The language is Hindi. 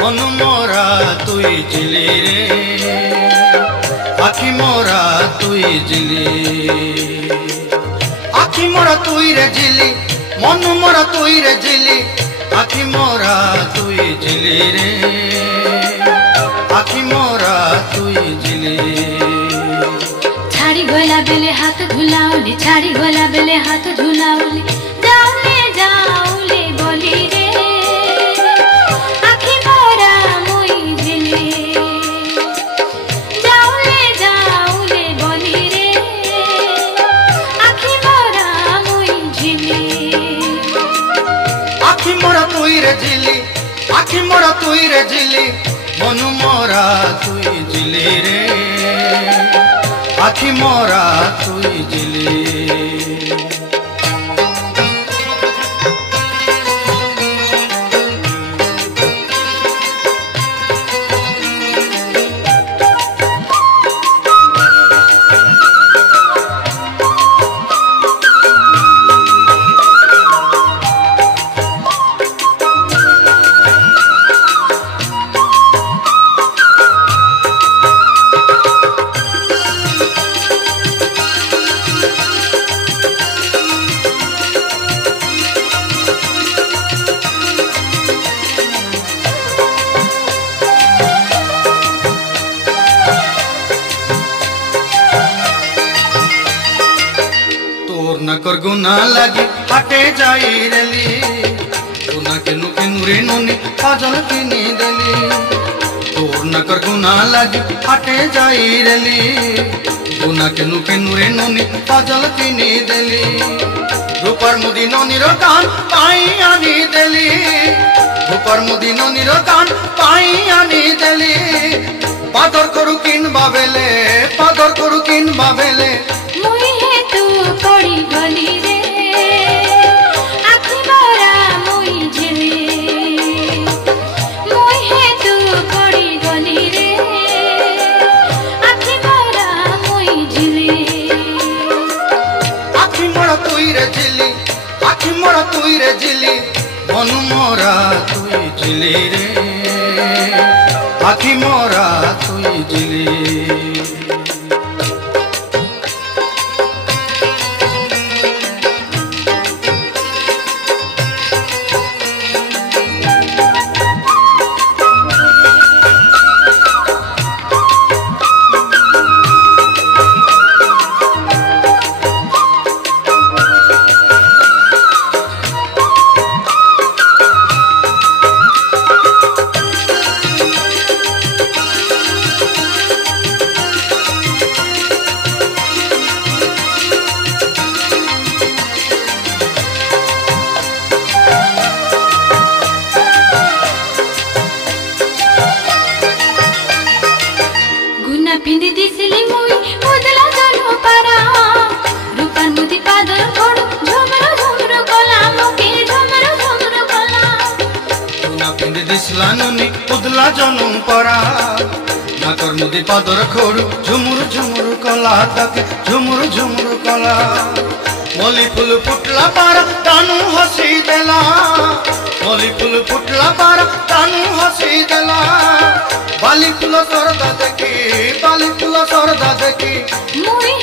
মন মোরা তুই জিলি রে আখি মোরা তুই জিলি আখি মোরা তুই রে জিলি মন মোরা তুই রে জিলি আখি মোরা তুই জিলি রে আখি মোরা তুই জিলি ছাড়ি গলা বেলে হাত ঝুলাউলি ছাড়ি গলা বেলে হাত ঝুলাউলি যাওলে যাওলে বলি রে আখি মোরা মুই ঝিলি যাওলে যাওলে বলি রে আখি মোরা মুই ঝিলি আখি মোরা তুই রে ঝিলি আখি মোরা তুই রে ঝিলি মন মোরা তুই ঝিলি রে আখি মোরা তুই জিলি नकर गुना लगी हटे जाई रेली गुना के नुरे नुनी पाजल किनी देली तोर नकर गुना लगी हटे जाई रेली गुना के नुरे नुनी पाजल किनी देली रूपर मुदी ननी रो कान पाई आनी देली रूपर मुदी ननी रो कान पाई आनी देली पादर करू किन बाबेले पादर करू किन बाबेले मुई हे तू पड़ी गली रे आखि मोरा मुई झिली मुई हे तू पड़ी गली रे आखि मोरा मुई झिली आखि मोरा तुई रे झिली आखि मोरा तुई रे झिली मन मोरा तुई झिली रे आखि मोरा तुई झिली पिंदी दिसली मुई उदला जलो पारा रूपार मुदी पादर कोड झुमरो झुमरो कला मुके झुमरो झुमरो कला गुना पिंदी दिसला नुनी उदला जलो पारा नाकर मुदी पादर कोड झुमरो झुमरो कला तके झुमरो झुमरो कला मोली फूल फुटला पारा तानु हसी देला मोली फूल फुटला पारा तानु हसी देला बाली फूल सरदा देखी बाली फूल सरदा देखी मुई